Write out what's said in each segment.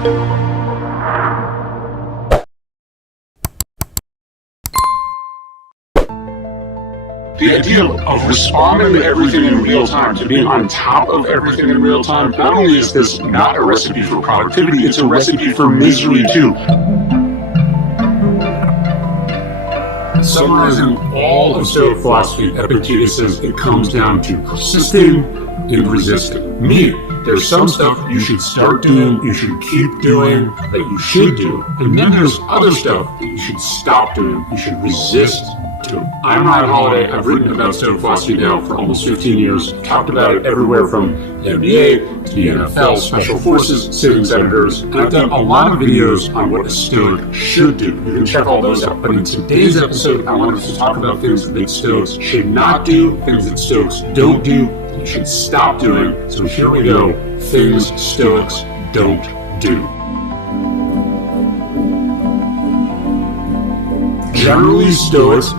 The idea of responding to everything in real time, to being on top of everything in real time, not only is this not a recipe for productivity, it's a recipe for misery too. Summarizing all of Stoic philosophy, Epictetus says it comes down to persisting and resisting. Meaning, there's some stuff you should start doing, you should keep doing, that you should do, and then there's other stuff that you should stop doing, you should resist doing. I'm Ryan Holiday. I've written about Stoic philosophy now for almost 15 years, talked about it everywhere from the NBA to the NFL, Special Forces, sitting senators, and I've done a lot of videos on what a Stoic should do. You can check all those out. But in today's episode, I wanted to talk about things that Stoics should not do, things that Stoics don't do, that you should stop doing. So here we go, things Stoics don't do. Generally, Stoics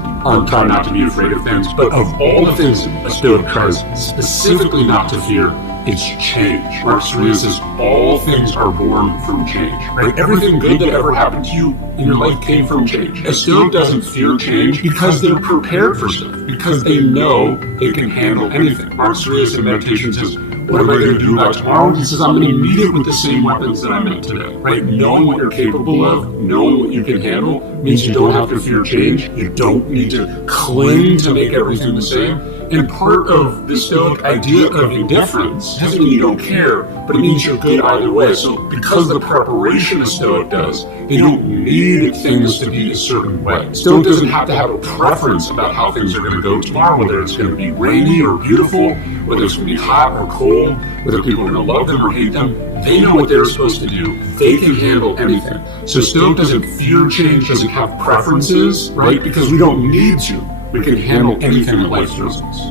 try not to be afraid of things, but of all the things a Stoic tries specifically not to fear, it's change. Marcus Aurelius says all things are born from change, right? Everything good that ever happened to you in your life came from change. A Stoic doesn't fear change because they're prepared for stuff, because they know they can handle anything. Marcus Aurelius in Meditation says, what am I going to do about tomorrow? He says, I'm going to meet it with the same weapons that I met today, right? Knowing what you're capable of, knowing what you can handle, means you don't have to fear change. You don't need to cling to make everything the same. And part of the Stoic idea of indifference doesn't mean you don't care, but it means you're good either way. So because the preparation a Stoic does, they don't need things to be a certain way. Stoic doesn't have to have a preference about how things are going to go tomorrow, whether it's going to be rainy or beautiful, whether it's going to be hot or cold, whether people are going to love them or hate them. They know what they're supposed to do. They can handle anything. So Stoic doesn't fear change, doesn't have preferences, right? Because we don't need to. We can handle anything that life throws us.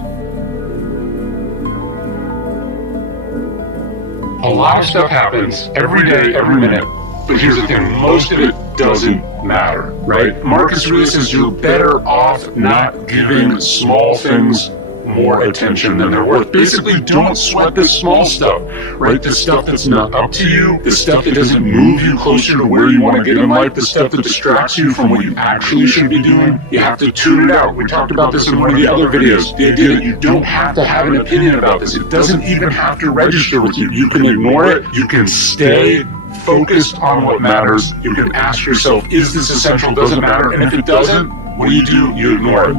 A lot of stuff happens every day, every minute, but here's the thing, most of it doesn't matter, right? Marcus Aurelius says you're better off not giving small things more attention than they're worth. Basically, don't sweat the small stuff, right? The stuff that's not up to you, the stuff that doesn't move you closer to where you want to get in life, the stuff that distracts you from what you actually should be doing. You have to tune it out. We talked about this in one of the other videos. The idea that you don't have to have an opinion about this. It doesn't even have to register with you. You can ignore it. You can stay focused on what matters. You can ask yourself, is this essential? Does it matter? And if it doesn't, what do? You ignore it.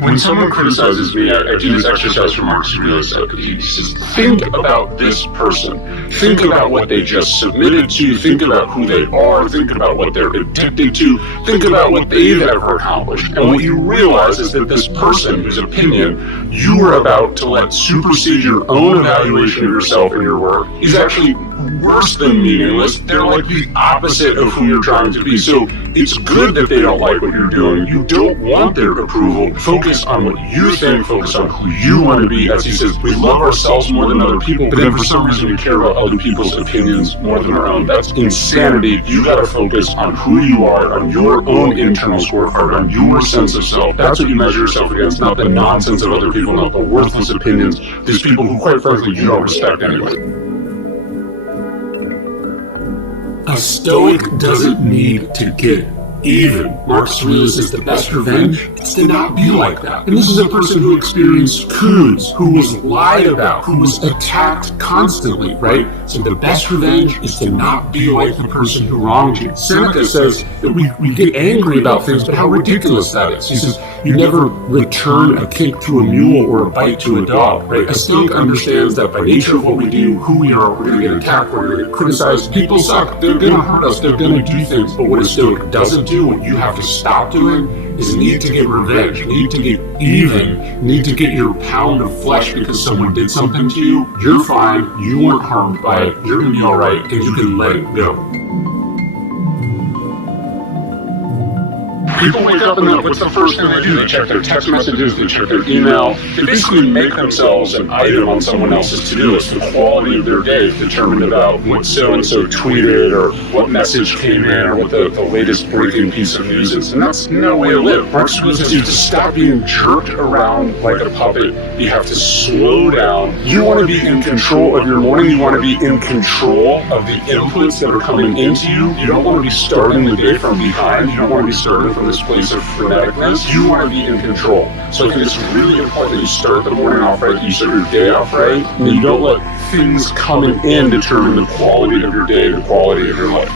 When someone criticizes me, I do this exercise from Marcus Aurelius. He says, think about this person. Think about what they just submitted to. Think about who they are. Think about what they're addicted to. Think about what they've ever accomplished. And what you realize is that this person whose opinion you are about to let supersede your own evaluation of yourself and your work is actually worse than meaningless. They're like the opposite of who you're trying to be. So it's good that they don't like what you're doing. You don't want their approval. Focus on what you think. Focus on who you want to be. As he says, we love ourselves more than other people, but then for some reason we care about other people's opinions more than our own. That's insanity. You gotta focus on who you are, on your own internal scorecard, on your sense of self. That's what you measure yourself against, not the nonsense of other people, not the worthless opinions. These people who, quite frankly, you don't respect anyway. A Stoic doesn't need to get even. Marcus Aurelius says the best revenge is to not be like that. And this is a person who experienced coups, who was lied about, who was attacked constantly, right? So the best revenge is to not be like the person who wronged you. Seneca says that we get angry about things, but how ridiculous that is. He says, you never return a kick to a mule or a bite to a dog, right? A Stoic understands that by nature of what we do, who we are, we're going to get attacked, we're going to get criticized. People suck, they're going to hurt us, they're going to do things. But what a Stoic doesn't do, what you have to stop doing, is need to get revenge, need to get even, need to get your pound of flesh because someone did something to you. You're fine, you weren't harmed by it, you're going to be alright, and you can let it go. People wake up and what's the first thing they do? They check their text messages, they check their email. They basically make themselves an item on someone else's to-do list. The quality of their day is determined about what so-and-so tweeted or what message came in or what the latest breaking piece of news is. And that's no way to live. Marx says you have to stop being jerked around like a puppet. You have to slow down. You want to be in control of your morning. You want to be in control of the inputs that are coming into you. You don't want to be starting the day from behind. You don't want to be starting from this place of freneticness. You want to be in control. So I think it's really important that you start the morning off right, you start your day off right, and you don't let things coming in determine the quality of your day, the quality of your life.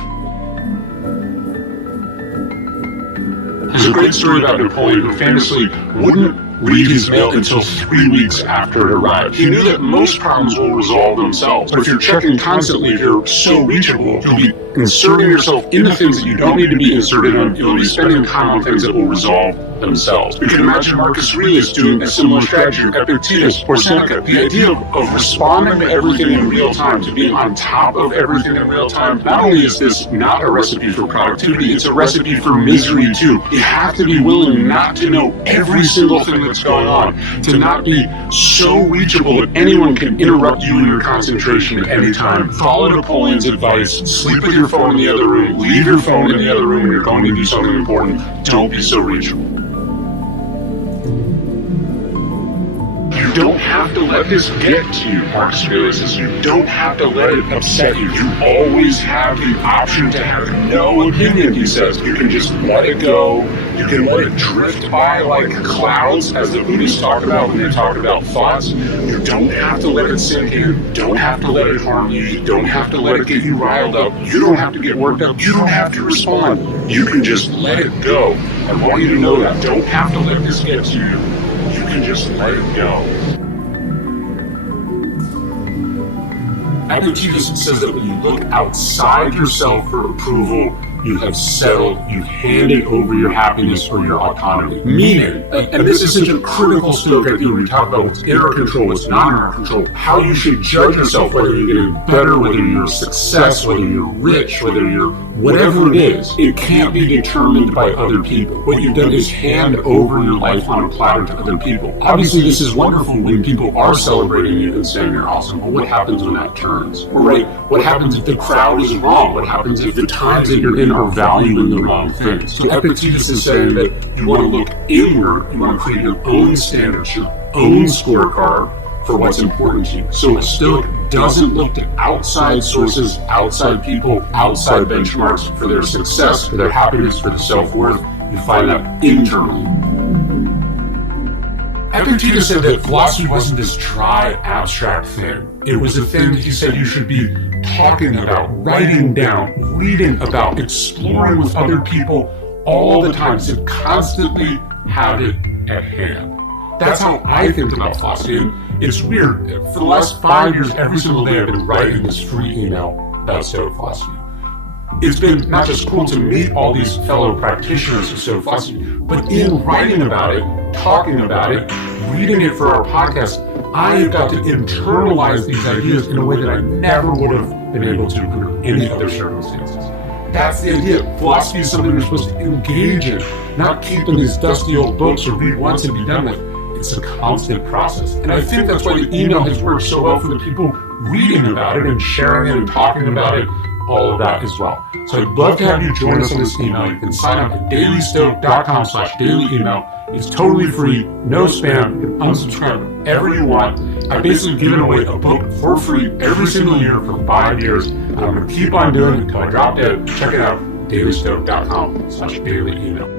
There's a great story about Napoleon who famously wouldn't read his mail until 3 weeks after it arrived. He knew that most problems will resolve themselves, but if you're checking constantly, if you're so reachable, you'll be inserting yourself into things that you don't need to be inserted in. You'll be spending time on things that will resolve themselves. We can imagine Marcus Aurelius doing a similar strategy, or Epictetus, or Seneca. The idea of responding to everything in real time, to being on top of everything in real time, not only is this not a recipe for productivity, it's a recipe for misery too. You have to be willing not to know every single thing that's going on, to not be so reachable that anyone can interrupt you in your concentration at any time. Follow Napoleon's advice, sleep with your phone in the other room, leave your phone in the other room when you're going to do something important. Don't be so reachable. You don't have to let this get to you, Marcus Aurelius says. You don't have to let it upset you. You always have the option to have no opinion, he says. You can just let it go. You can let it drift by like clouds, as the Buddhists talk about when they talk about thoughts. You don't have to let it sink in. You don't have to let it harm you. You don't have to let it get you riled up. You don't have to get worked up. You don't have to respond. You can just let it go. I want you to know that. Don't have to let this get to you. You can just let it go. Epictetus says that when you look outside yourself for approval, you have settled, you've handed over your happiness or your autonomy. Meaning, and this is such a critical Stoic idea when we talk about what's in our control, what's not in our control, how you should judge yourself, whether you're getting better, whether you're a success, whether you're rich, whether you're whatever it is, it can't be determined by other people. What you've done is hand over your life on a platter to other people. Obviously, this is wonderful when people are celebrating you and saying you're awesome, but what happens when that turns? Or right, what happens if the crowd is wrong? What happens if the times that you're in are valuing the wrong things? So Epictetus is saying that you want to look inward, you want to create your own standards, your own scorecard for what's important to you. So a Stoic doesn't look to outside sources, outside people, outside benchmarks for their success, for their happiness, for their self-worth. You find that internally. Epictetus said that philosophy wasn't this dry, abstract thing. It was a thing he said you should be talking about, writing down, reading about, exploring with other people all the time, to constantly have it at hand. That's how I think about philosophy. And it's weird. For the last 5 years, every single day I've been writing this free email about Stoic philosophy. It's been not just cool to meet all these fellow practitioners of Stoic philosophy, but in writing about it, talking about it, reading it for our podcast, I have got to internalize these ideas in a way that I never would have been able to under any other circumstances. That's the idea. Philosophy is something we're supposed to engage in, not keep in these dusty old books or read once and be done with. It's a constant process. And I think that's why the email has worked so well for the people reading about it and sharing it and talking about it, all of that as well. So I'd love to have you join us on this email. You can sign up at dailystoic.com/dailyemail. It's totally free, no spam. You can unsubscribe whenever you want. I've basically given away a book for free every single year for 5 years. And I'm going to keep on doing it until I drop dead. Check it out, dailystoic.com/dailyemail.